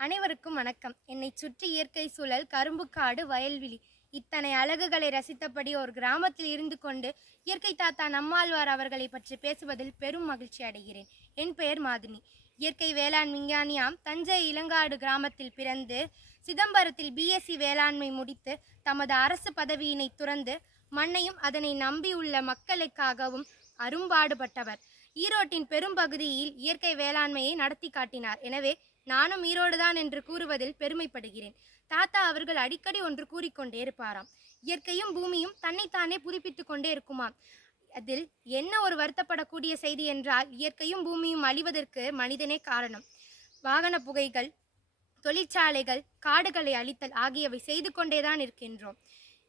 அனைவருக்கும் வணக்கம். என்னைச் சுற்றி இயற்கை சூழல், கரும்புக்காடு, வயல்வெளி இத்தனை அழகுகளை ரசித்தபடி ஒரு கிராமத்தில் இருந்து கொண்டு இயற்கை தாத்தா நம்மாழ்வார் அவர்களை பற்றி பேசுவதில் பெரும் மகிழ்ச்சி அடைகிறேன். என் பெயர் மாதினி. இயற்கை வேளாண் விஞ்ஞானியாம் தஞ்சை இளங்காடு கிராமத்தில் பிறந்து சிதம்பரத்தில் பிஎஸ்சி வேளாண்மை முடித்து தமது அரசு பதவியினை துறந்து மண்ணையும் அதனை நம்பியுள்ள மக்களுக்காகவும் அரும்பாடுபட்டவர். ஈரோட்டின் பெரும்பகுதியில் இயற்கை வேளாண்மையை நடத்தி காட்டினார். எனவே நானும் ஈரோடு தான் என்று கூறுவதில் பெருமைப்படுகிறேன். தாத்தா அவர்கள் அடிக்கடி ஒன்று கூறிக்கொண்டே இருப்பாராம், இயற்கையும் பூமியும் தன்னைத்தானே புதுப்பித்துக் கொண்டே இருக்குமாம். அதில் என்ன ஒரு வருத்தப்படக்கூடிய செய்தி என்றால், இயற்கையும் பூமியும் அழிவதற்கு மனிதனே காரணம். வாகன புகைகள், தொழிற்சாலைகள், காடுகளை அழித்தல் ஆகியவை செய்து கொண்டேதான் இருக்கின்றோம்.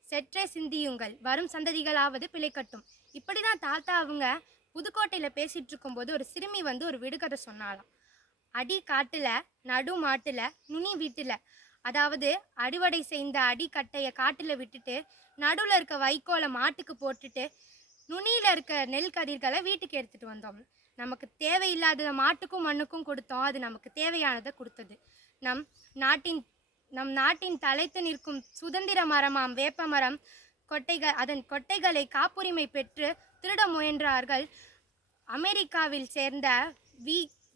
சற்றே சிந்தியுங்கள், வரும் சந்ததிகளாவது பிழைக்கட்டும். இப்படிதான் தாத்தா அவங்க புதுக்கோட்டையில பேசிட்டு இருக்கும்போது ஒரு சிறுமி ஒரு விடுகதை சொன்னாலாம். அடி காட்டுல, நடு மாட்டுல, நுனி வீட்டுல. அதாவது அடிவடை செய்த அடிக்கட்டைய காட்டுல விட்டுட்டு, நடுவில் இருக்க வைக்கோலை மாட்டுக்கு போட்டுட்டு, நுனியில இருக்க நெல் கதிர்களை வீட்டுக்கு எடுத்துட்டு வந்தோம். நமக்கு தேவையில்லாத மாட்டுக்கும் மண்ணுக்கும் கொடுத்தோம், அது நமக்கு தேவையானதை கொடுத்தது. நம் நாட்டின் தலைத்து நிற்கும் சுதந்திர மரமாம் வேப்ப மரம் அதன் கொட்டைகளை காப்புரிமை பெற்று திருட முயன்றார்கள் அமெரிக்காவில் சேர்ந்த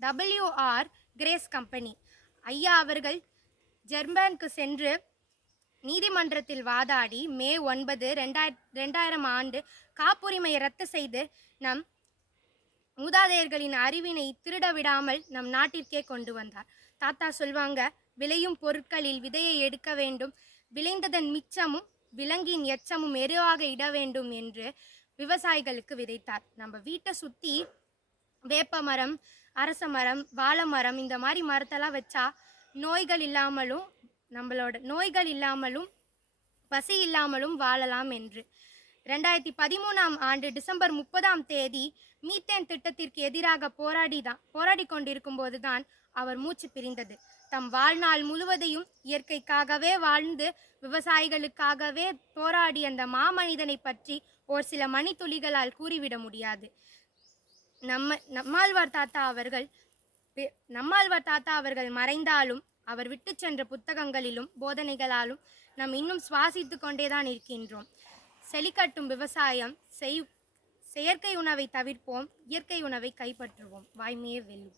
WR கிரேஸ் கம்பெனி. ஐயா அவர்கள் ஜெர்மனுக்கு சென்று நீதிமன்றத்தில் வாதாடி மே 9, 2000 ஆண்டு காப்புரிமையை ரத்து செய்து நம் மூதாதையர்களின் அறிவினை திருட விடாமல் நம் நாட்டிற்கே கொண்டு வந்தார். தாத்தா சொல்வாங்க, விளையும் பொருட்களில் விதையை எடுக்க வேண்டும், விளைந்ததன் மிச்சமும் விலங்கின் எச்சமும் எருவாக இட வேண்டும் என்று விவசாயிகளுக்கு விதைத்தார். நம்ம வீட்டை சுற்றி வேப்ப மரம், அரச மரம், வாழை மரம் இந்த மாதிரி மரத்தெல்லாம் வச்சா நோய்கள் இல்லாமலும் பசி இல்லாமலும் வாழலாம் என்று 2013 ஆண்டு டிசம்பர் 30 மீத்தேன் திட்டத்திற்கு எதிராக போராடி கொண்டிருக்கும் போதுதான் அவர் மூச்சு பிரிந்தது. தம் வாழ்நாள் முழுவதையும் இயற்கைக்காகவே வாழ்ந்து விவசாயிகளுக்காகவே போராடி அந்த மாமனிதனை பற்றி ஒரு சில மணித்துளிகளால் கூறிவிட முடியாது. நம்மாழ்வார் தாத்தா அவர்கள் மறைந்தாலும் அவர் விட்டு சென்ற புத்தகங்களிலும் போதனைகளாலும் நாம் இன்னும் சுவாசித்து கொண்டேதான் இருக்கின்றோம். செழிக்கட்டும் விவசாயம், செயற்கை உணவை தவிர்ப்போம், இயற்கை உணவை கைப்பற்றுவோம். வாய்மையே வெல்லும்.